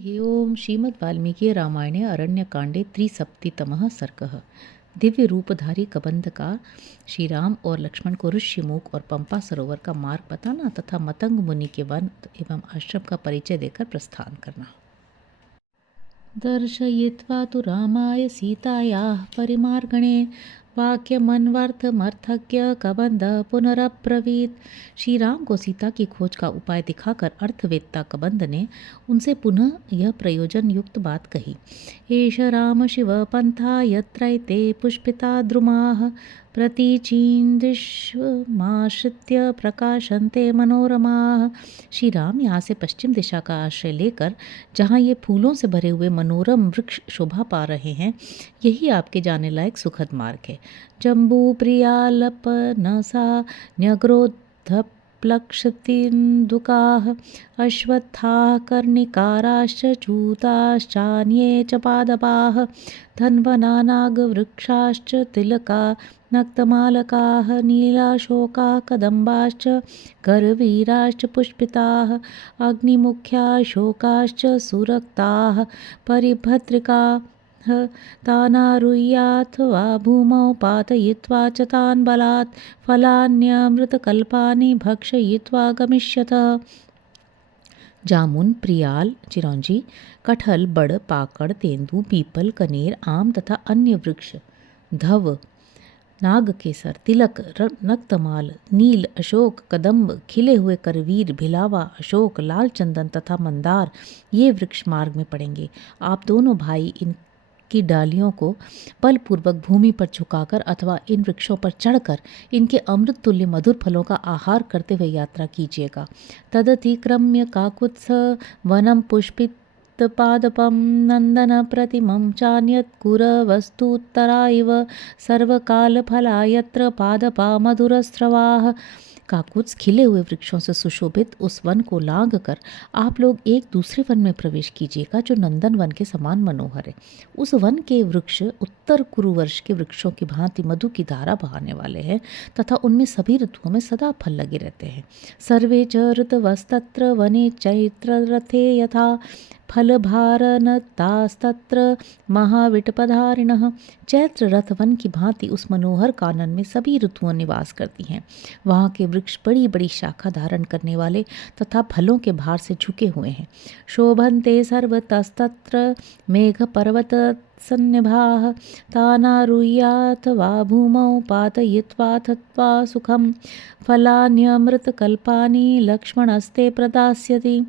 ओम श्रीमद् वाल्मीकि रामायणे अरण्यकांडे त्रिसप्तितमः सर्गः। दिव्य रूपधारी कबंध का श्री राम और लक्ष्मण को ऋष्यमुख और पंपा सरोवर का मार्ग बताना तथा मतंग मुनि के वन एवं आश्रम का परिचय देकर प्रस्थान करना। दर्शयित्वा तु रामाय सीतायाः परिमार्गणे वाक्यमन्वर्थमर्थज्ञ कबंध पुनरब्रवीत। श्री राम को सीता की खोज का उपाय दिखाकर अर्थवेत्ता कबंध ने उनसे पुनः यह प्रयोजन युक्त बात कही। एष राम शिव पंथा यत्रैते पुष्पिता द्रुमाः प्रतीचीन्दृश्यमाश्रित्य प्रकाशन्ते मनोरमाः। श्री राम यहाँ से पश्चिम दिशा का आश्रय लेकर जहाँ ये फूलों से भरे हुए मनोरम वृक्ष शोभा पा रहे हैं, यही आपके जाने लायक सुखद मार्ग है। जम्बू प्रियालपनसा न्यग्रोधप्लक्षतिन्दुकाः अश्वत्थाः कर्णिकाराश्च चूताश्चान्ये च पादपाः धन्वनानागवृक्षाश्च तिलका नक्तमालकाः नीलाशोकाः कदम्बाश्च करवीराश्च पुष्पिताः अग्निमुख्याशोकाश्च सुरक्ताः परिभद्रिकाः तानारुह्याथवा भूमौ पातयित्वा च तान् बलात् फलान्यमृतकल्पानि भक्षयित्वा गमिष्यतः। जामुन, प्रियाल, चिरौंजी, कटहल, बड़, पाकड़, तेंदु, पीपल, कनेर, आम तथा अन्य वृक्ष, धव, नागकेसर, तिलक, नक्तमाल, नील, अशोक, कदम्ब, खिले हुए करवीर, भिलावा, अशोक, लाल चंदन तथा मंदार ये वृक्ष मार्ग में पड़ेंगे। आप दोनों भाई इनकी डालियों को बलपूर्वक भूमि पर झुकाकर अथवा इन वृक्षों पर चढ़कर इनके अमृत तुल्य मधुर फलों का आहार करते हुए यात्रा कीजिएगा। तदतिक्रम्य काकुत्स वनम पुष्पित पादपं नंदन प्रतिमं चान्यत् कुरवस्तुत्तरा इव सर्वकालफला यत्र पादपा मधुरस्रवाः। काकुत्स खिले हुए वृक्षों से सुशोभित उस वन को लांघ कर आप लोग एक दूसरे वन में प्रवेश कीजिएगा जो नंदन वन के समान मनोहर है। उस वन के वृक्ष उत्तर कुरुवर्ष के वृक्षों की भांति मधु की धारा बहाने वाले हैं तथा उनमें सभी ऋतुओं में सदा फल लगे रहते हैं। सर्वे च ऋतवस्तत्र वने चैत्र रथे यथा फलभारनतास्तत्र महाविटपधारिणः। चैत्र रथ वन की भांति उस मनोहर कानन में सभी ऋतुओं निवास करती हैं। वहाँ के वृक्ष बड़ी बड़ी शाखा धारण करने वाले तथा फलों के भार से झुके हुए हैं। शोभन्ते सर्वतस्तत्र मेघ पर्वत सन्निभाः तानारुह्याथवा भूमौ पातयित्वा थत्वा सुखं फलान्यमृतकल्पानि लक्ष्मणस्ते प्रदास्यति।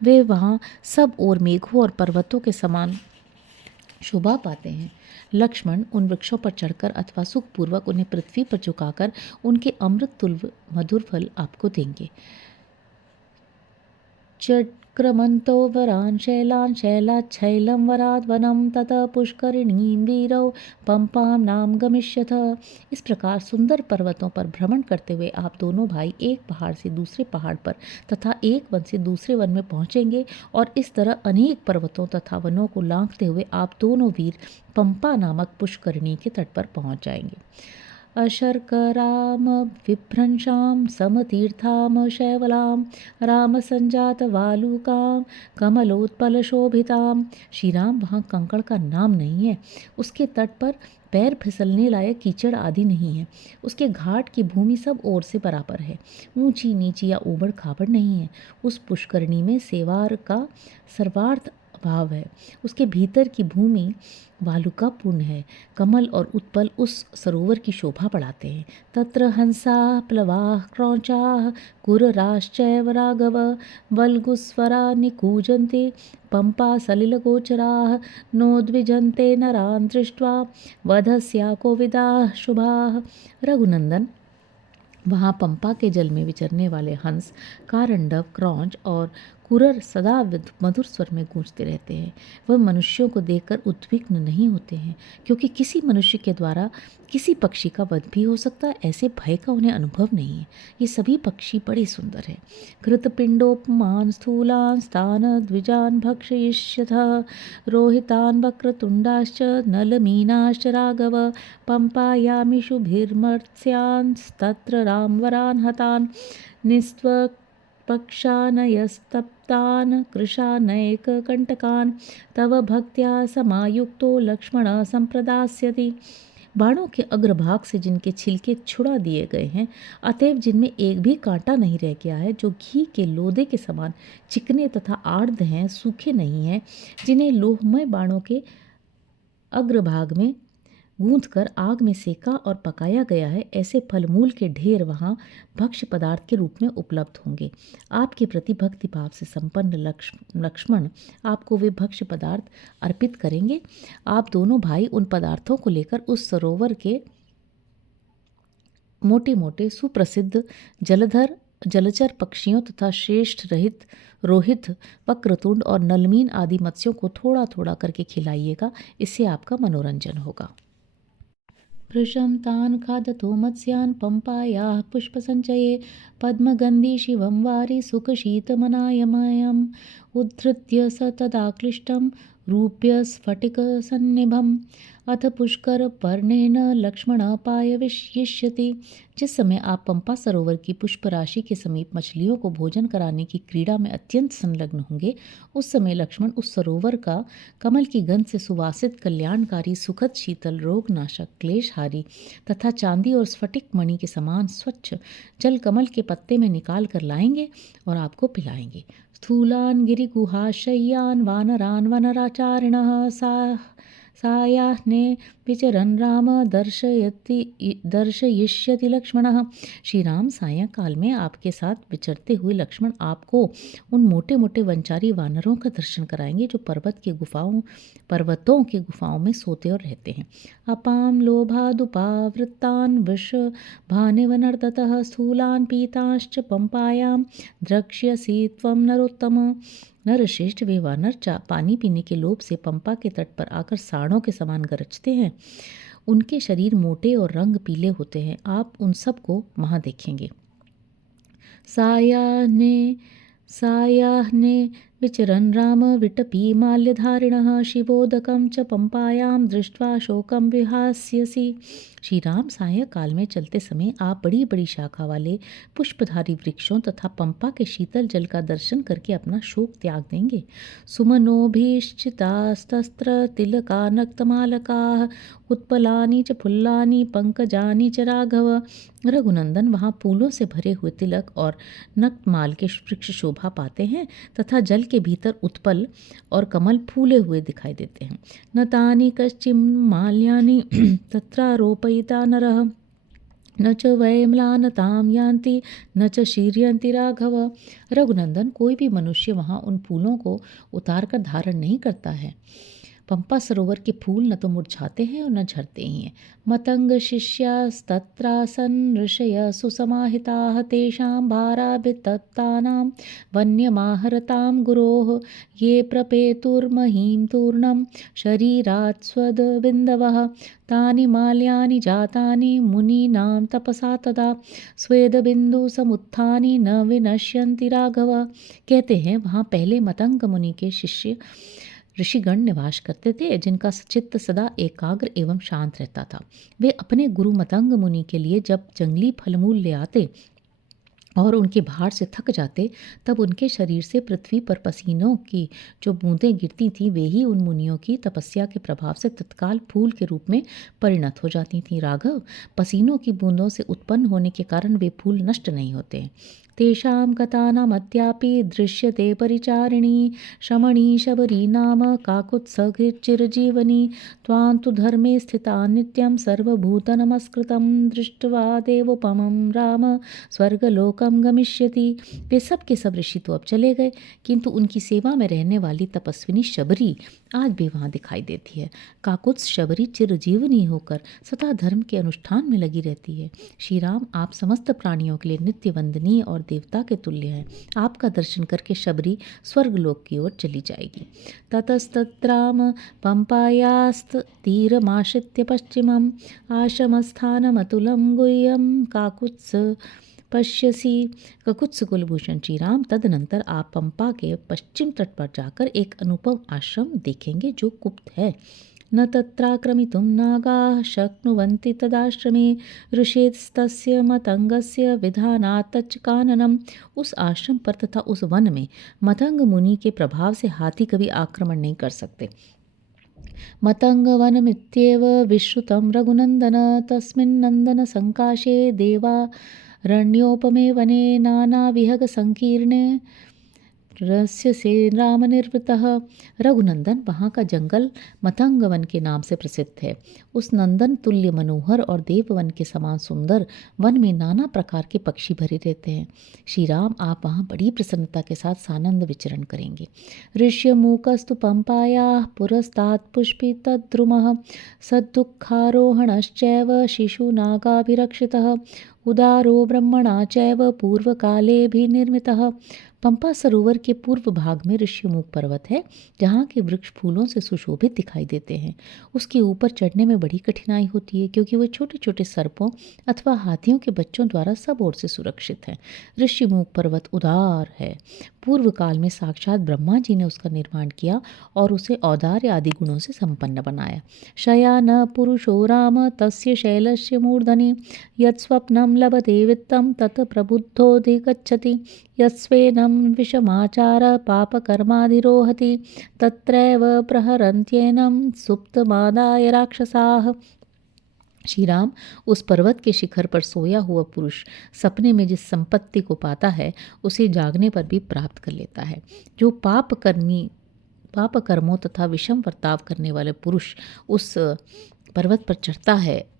वे वहाँ सब ओर मेघों और पर्वतों के समान शोभा पाते हैं। लक्ष्मण उन वृक्षों पर चढ़कर अथवा सुखपूर्वक उन्हें पृथ्वी पर झुकाकर उनके अमृत तुल्य मधुर फल आपको देंगे। चक्रमन्तो वरान् शैलान् शैलाच्छैलं वराद् वनं ततः पुष्करिणीं वीरौ पंपां नाम गमिष्यथ। इस प्रकार सुंदर पर्वतों पर भ्रमण करते हुए आप दोनों भाई एक पहाड़ से दूसरे पहाड़ पर तथा एक वन से दूसरे वन में पहुँचेंगे और इस तरह अनेक पर्वतों तथा वनों को लांघते हुए आप दोनों वीर पंपा नामक पुष्करिणी के तट पर पहुँच जाएंगे। अशर्कराम विभ्रंशां समतीर्थां शैवलां रामसंजात वालुकां कमलोत्पलशोभितां। श्री राम वहाँ कंकड़ का नाम नहीं है, उसके तट पर पैर फिसलने लायक कीचड़ आदि नहीं है। उसके घाट की भूमि सब ओर से बराबर है, ऊंची नीची या ऊबड़ खाबड़ नहीं है। उस पुष्करणी में सेवार का सर्वार्थ भाव है। उसके भीतर की भूमि वालुका पूर्ण है। कमल और उत्पल उस सरोवर की शोभा बढ़ाते हैं। तत्र हंसाः प्लवाः क्रौंचाः कुरराश्चैव राघव वल्गुस्वरा निकूजन्ते पंपा सलिलगोचराः नोद्विजन्ते नरान् दृष्ट्वा वधस्या कोविदाः शुभाः। रघुनंदन, वहाँ पंपा के जल में विचरने वाले हंस, कारंडव, क्रौंच और कुरर सदा मधुर स्वर में गूंजते रहते हैं। वह मनुष्यों को देखकर उद्विग्न नहीं होते हैं, क्योंकि किसी मनुष्य के द्वारा किसी पक्षी का वध भी हो सकता है, ऐसे भय का उन्हें अनुभव नहीं है। ये सभी पक्षी बड़े सुंदर हैं। घृतपिंडोपमान स्थूलान स्थान द्विजान भक्षयिष्यथः रोहितान वक्रतुंडाश्च नलमीनाश्च राघव पंपायामि शुभिर्मत्स्यांस्तत्र रामवरान् हतान् निस्त्व पक्षानयस्तप्तान् कृशानैककण्टकान् तव भक्त्या समायुक्तो लक्ष्मण संप्रदास्यति। बाणों के अग्रभाग से जिनके छिलके छुड़ा दिए गए हैं, अतएव जिनमें एक भी कांटा नहीं रह गया है, जो घी के लोदे के समान चिकने तथा आर्द्र हैं, सूखे नहीं हैं, जिन्हें लोहमय बाणों के अग्रभाग में गूंथ कर आग में सेका और पकाया गया है, ऐसे फलमूल के ढेर वहाँ भक्ष्य पदार्थ के रूप में उपलब्ध होंगे। आपके प्रति भक्ति भाव से संपन्न लक्ष्मण आपको वे भक्ष्य पदार्थ अर्पित करेंगे। आप दोनों भाई उन पदार्थों को लेकर उस सरोवर के मोटे मोटे सुप्रसिद्ध जलचर पक्षियों तथा श्रेष्ठ रहित रोहित वक्रतुंड और नलमीन आदि मत्स्यों को थोड़ा थोड़ा करके खिलाइएगा, इससे आपका मनोरंजन होगा। वृषं तान् खादतो मत्स्यान् पंपायाः पुष्पसञ्चये पद्मगन्धि शिवं वारि सुखशीतमनायमयम् उद्धृत्य स तदाक्लिष्टं रूप्य स्फटिकसन्निभम् अथ पुष्करपर्णेन लक्ष्मणपायविष्यति। जिस समय आप पंपा सरोवर की पुष्प राशि के समीप मछलियों को भोजन कराने की क्रीड़ा में अत्यंत संलग्न होंगे, उस समय लक्ष्मण उस सरोवर का कमल की गंध से सुवासित कल्याणकारी सुखद शीतल रोगनाशक क्लेशहारी तथा चांदी और स्फटिक मणि के समान स्वच्छ जल कमल के पत्ते में निकाल कर लाएंगे और आपको पिलाएंगे। स्थूलान गिरिगुहाशय्यान वानरान वनराचारिणः सायाह्ने विचरन् राम दर्शयिष्यति लक्ष्मणः। श्री राम सायंकाल में आपके साथ विचरते हुए लक्ष्मण आपको उन मोटे मोटे वनचारी वानरों का दर्शन कराएंगे जो पर्वतों के गुफाओं में सोते और रहते हैं। अपाम लोभादुपावृत्तान् वृषभानिवनर्दतः स्थूलान् पीतांश्च पंपायां द्रक्ष्यसि त्वं नरोत्तम। नरश्रेष्ठ वे वानर पानी पीने के लोभ से पंपा के तट पर आकर सांडों के समान गरजते हैं। उनके शरीर मोटे और रंग पीले होते हैं। आप उन सब को वहाँ देखेंगे। सायाह्ने विचरन् राम विटपी माल्यधारिणः शिवोदकं च पंपायां दृष्ट्वा शोकं विहास्यसि। श्री राम सायंकाल में चलते समय आप बड़ी बड़ी शाखा वाले पुष्पधारी वृक्षों तथा पंपा के शीतल जल का दर्शन करके अपना शोक त्याग देंगे। सुमनोभीश्चितास्तस्त्र तिलकानक्तमालकाः उत्पलानि च फुल्लानि पंकजानि च राघव। रघुनंदन वहाँ फूलों से भरे हुए तिलक और नक्तमाल के वृक्ष शोभा पाते हैं तथा जल के भीतर उत्पल और कमल फूले हुए दिखाई देते हैं। न तानि कश्चिन माल्यानि तत्रारोपयिता नरः न च वै म्लानतां यान्ति न च शीर्यन्ति राघव। रघुनंदन कोई भी मनुष्य वहाँ उन फूलों को उतार कर धारण नहीं करता है। पंपा सरोवर के फूल न तो मुरझाते हैं और न झरते ही हैं। मतंग शिष्यास्तत्रासन् ऋषयः सुसमाहिताः तेषां भाराभितप्तानां वन्यमाहरतां गुरोः ये प्रपेतुर्महीं तूर्णं शरीरात् स्वदबिन्दवः तानि माल्यानि जातानि मुनीनां तपसा तदा स्वेदबिन्दुसमुत्थानि न विनश्यन्ति राघव। कहते हैं वहाँ पहले मतंग मुनि के शिष्य ऋषिगण निवास करते थे, जिनका चित्त सदा एकाग्र एवं शांत रहता था। वे अपने गुरु मतंग मुनि के लिए जब जंगली फलमूल ले आते और उनके भार से थक जाते, तब उनके शरीर से पृथ्वी पर पसीनों की जो बूंदें गिरती थीं, वे ही उन मुनियों की तपस्या के प्रभाव से तत्काल फूल के रूप में परिणत हो जाती थीं। राघव, पसीनों की बूंदों से उत्पन्न होने के कारण वे फूल नष्ट नहीं होते। तेषां कथानामद्यापि दृश्यते परिचारिणी शमणी शबरी नाम काकुत्सचिरजीवनी त्वां तु धर्मे स्थिता नित्यं सर्वभूतनमस्कृतं दृष्ट्वा देवोपमं राम स्वर्गलोकम गमिष्यति। वे सब के सब ऋषि तो अब चले गए, किंतु उनकी सेवा में रहने वाली तपस्विनी शबरी आज भी वहाँ दिखाई देती है। काकुत्स शबरी चिरजीवनी होकर सदा धर्म के अनुष्ठान में लगी रहती है। श्री राम, आप समस्त प्राणियों के लिए नित्य वंदनीय और देवता के तुल्य हैं। आपका दर्शन करके शबरी स्वर्गलोक की ओर चली जाएगी। ततस्तत्राम पंपायास्त तीरमाश्रित्य पश्चिमम् आश्रमस्थानमतुलं गुह्यं काकुत्स पश्यसी। ककुत्स कुलभूषण श्री राम, तदनंतर आप पंपा के पश्चिम तट पर जाकर एक अनुपम आश्रम देखेंगे जो गुप्त है। न तत्राक्रमितुं नागाः शक्नुवन्ति तदाश्रमे ऋषेस्तस्य मतंगस्य विधानात् तच्च काननम। उस आश्रम पर तथा उस वन में मतंग मुनि के प्रभाव से हाथी कभी आक्रमण नहीं कर सकते। मतंगवनमित्येव विश्रुतं रघुनन्दन तस्मिन्नन्दन संकाशे देवारण्योपमे वने नानाविहगसंकीर्णे रहस्य से राम निर्वृतः। रघुनंदन वहाँ का जंगल मतंग वन के नाम से प्रसिद्ध है। उस नंदन तुल्य मनोहर और देववन के समान सुंदर वन में नाना प्रकार के पक्षी भरे रहते हैं। श्री राम आप वहाँ बड़ी प्रसन्नता के साथ सानंद विचरण करेंगे। ऋष्यमूकस्तु पंपायाः पुरस्तात् पुष्पितद्रुमः सद्दुःखारोहणश्चैव शिशुनागाभिरक्षितः उदारो ब्रह्मणा चैव पूर्वकालेऽभिनिर्मितः। पंपा सरोवर के पूर्व भाग में ऋष्यमुख पर्वत है, जहाँ के वृक्ष फूलों से सुशोभित दिखाई देते हैं। उसके ऊपर चढ़ने में बड़ी कठिनाई होती है, क्योंकि वह छोटे छोटे सर्पों अथवा हाथियों के बच्चों द्वारा सब ओर से सुरक्षित है। ऋष्यमुख पर्वत उदार है। पूर्व काल में साक्षात ब्रह्मा जी ने उसका निर्माण किया और उसे औदार्य आदि गुणों से संपन्न बनाया। शयान पुरुषो राम तस्य शैलस्य मूर्धनि यत्स्वप्नं लभते वित्तं तत् प्रबुद्धोऽधिगच्छति यस्वेनं विषमाचार पापकर्माधिरोहति तत्रैव प्रहरन्त्येनं सुप्तमादाय राक्षसाः। श्री राम उस पर्वत के शिखर पर सोया हुआ पुरुष सपने में जिस संपत्ति को पाता है उसे जागने पर भी प्राप्त कर लेता है। जो पाप कर्मों तथा विषम बर्ताव करने वाले पुरुष उस पर्वत पर चढ़ता है,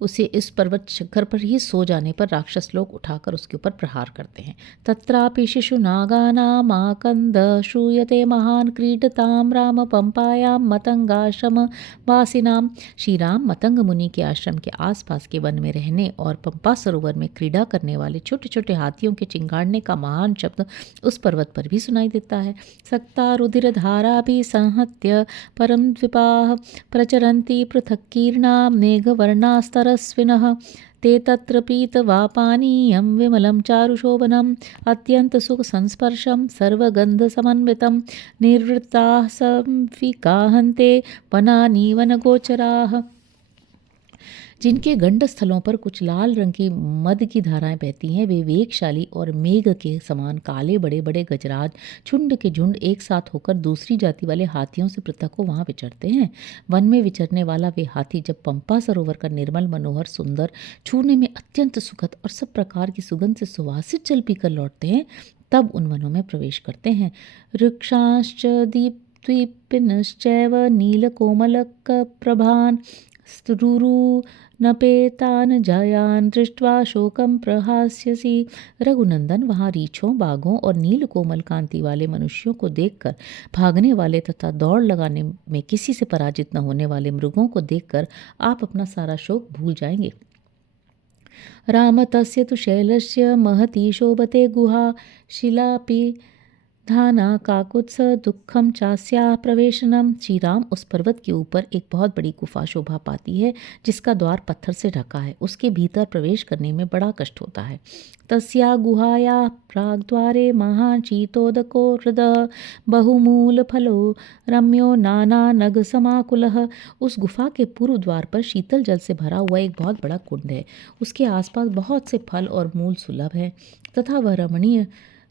उसे इस पर्वत शिखर पर ही सो जाने पर राक्षस लोग उठाकर उसके ऊपर प्रहार करते हैं। तत्रापि शिशुनागानाम् आकन्द श्रूयते महान क्रीडताम राम पंपायां मतंगाश्रम वासिनाम। श्री राम मतंग मुनि के आश्रम के आसपास के वन में रहने और पंपा सरोवर में क्रीड़ा करने वाले छोटे छोटे हाथियों के चिंगाड़ने का महान शब्द उस पर्वत पर भी सुनाई देता है। सक्ता रुधिर धारा भी संहत्य परम द्विपाः प्रचरन्ति पृथक्कीर्णा मेघवर्णास्तरस्विनः ते तत्र पीत्वा पानीयं विमलं चारुशोभनम् अत्यन्तसुखसंस्पर्शं सर्वगन्धसमन्वितं निर्वृत्ताः संविगाहन्ते वनानि वनगोचराः। जिनके गंड स्थलों पर कुछ लाल रंग की मद की धाराएं बहती हैं, वे वेगशाली और मेघ के समान काले बड़े बड़े गजराज झुंड के झुंड एक साथ होकर दूसरी जाति वाले हाथियों से पृथक हो वहाँ विचरते हैं। वन में विचरने वाला वे हाथी जब पंपा सरोवर का निर्मल मनोहर सुंदर छूने में अत्यंत सुखद और सब प्रकार की सुगंध से सुवासित जल पीकर लौटते हैं, तब उन वनों में प्रवेश करते हैं। वृक्षाश्च द्वीपिनश्चैव नीलकोमलकप्रभान् स्त्रुरु नपेतान जायान दृष्ट्वा शोकम प्रहास्यसि। रघुनंदन वहाँ रीछों, बाघों और नील कोमल कांति वाले मनुष्यों को देखकर, भागने वाले तथा दौड़ लगाने में किसी से पराजित न होने वाले मृगों को देखकर आप अपना सारा शोक भूल जाएंगे। राम तस्य तु शैलस्य महती शोभते गुहा शिलापि धाना काकुत्स दुखम चास्या प्रवेशनम। श्री राम उस पर्वत के ऊपर एक बहुत बड़ी गुफा शोभा पाती है, जिसका द्वार पत्थर से ढका है। उसके भीतर प्रवेश करने में बड़ा कष्ट होता है। तस्या गुहाया प्राग्द्वारे महान शीतोदको हृदय बहुमूल फलो रम्यो नाना नग समाकुलः। उस गुफा के पूर्व द्वार पर शीतल जल से भरा हुआ एक बहुत बड़ा कुंड है। उसके आसपास बहुत से फल और मूल सुलभ है तथा वह रमणीय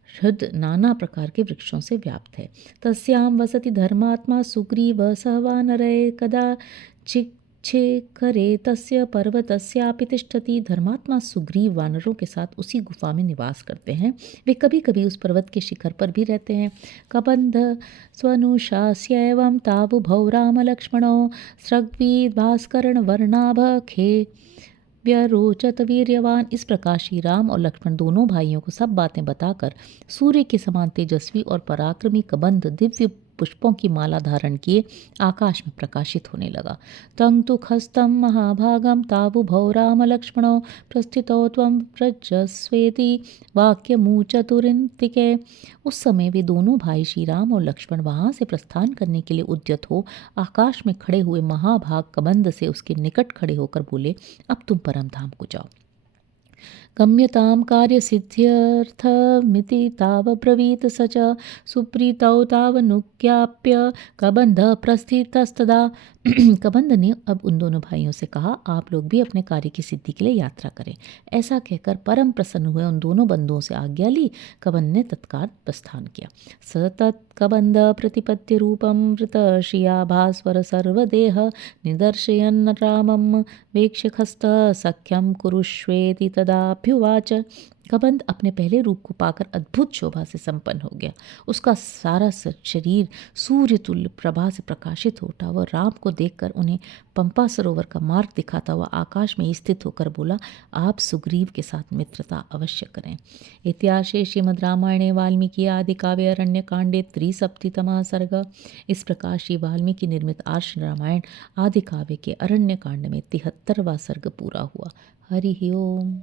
हृद नाना प्रकार के वृक्षों से व्याप्त है। तस्यां वसति धर्मात्मा सुग्रीव सहवानरय कदा चिक्षेखरे तस्य पर्वतस्यापि तिष्ठति। धर्मात्मा सुग्रीव वानरों के साथ उसी गुफा में निवास करते हैं। वे कभी कभी उस पर्वत के शिखर पर भी रहते हैं। कबंध स्वनुषास्यैवं तावुभौ राम लक्ष्मणौ सृग्वी भास्करण वर्णाभ खे व्यरोचत वीर्यवान। इस प्रकार श्री राम और लक्ष्मण दोनों भाइयों को सब बातें बताकर सूर्य के समान तेजस्वी और पराक्रमी कबंध दिव्य पुष्पों की माला धारण किए आकाश में प्रकाशित होने लगा। तं तु खस्तं महाभागं तावुभौ राम लक्ष्मणौ प्रस्थितौ त्वं व्रजस्वेति वाक्यमुचतुरिन्तिके। उस समय वे दोनों भाई श्री राम और लक्ष्मण वहां से प्रस्थान करने के लिए उद्यत हो आकाश में खड़े हुए महाभाग कबंध से उसके निकट खड़े होकर बोले, अब तुम परम धाम को जाओ। गम्यतां कार्यसिद्ध्यर्थमिति तावब्रवीत स च सुप्रीतौ तावनुज्ञाप्य कबन्धः प्रस्थितस्तदा। कबंध ने अब उन दोनों भाइयों से कहा, आप लोग भी अपने कार्य की सिद्धि के लिए यात्रा करें। ऐसा कहकर परम प्रसन्न हुए उन दोनों बंधुओं से आज्ञा ली। कबंध ने तत्काल प्रस्थान किया। सतत कबंध प्रतिपत्ति रूपम वृतशिया भास्वर सर्वदेह निदर्शयन् रामं वेक्ष्य खस्तः सख्यं कुरुष्वेति तदाभ्युवाच। कबंध अपने पहले रूप को पाकर अद्भुत शोभा से संपन्न हो गया। उसका सारा शरीर सूर्य तुल्य प्रभा से प्रकाशित होता वह राम को देखकर उन्हें पंपा सरोवर का मार्ग दिखाता हुआ आकाश में स्थित होकर बोला, आप सुग्रीव के साथ मित्रता अवश्य करें। इतिहासे श्रीमद् रामायणे वाल्मीकि आदि काव्य अरण्य कांडे 73तमः सर्ग। इस प्रकार श्री वाल्मीकि निर्मित आर्ष रामायण आदि काव्य के अरण्य कांड में 73वां सर्ग पूरा हुआ। हरि ओम।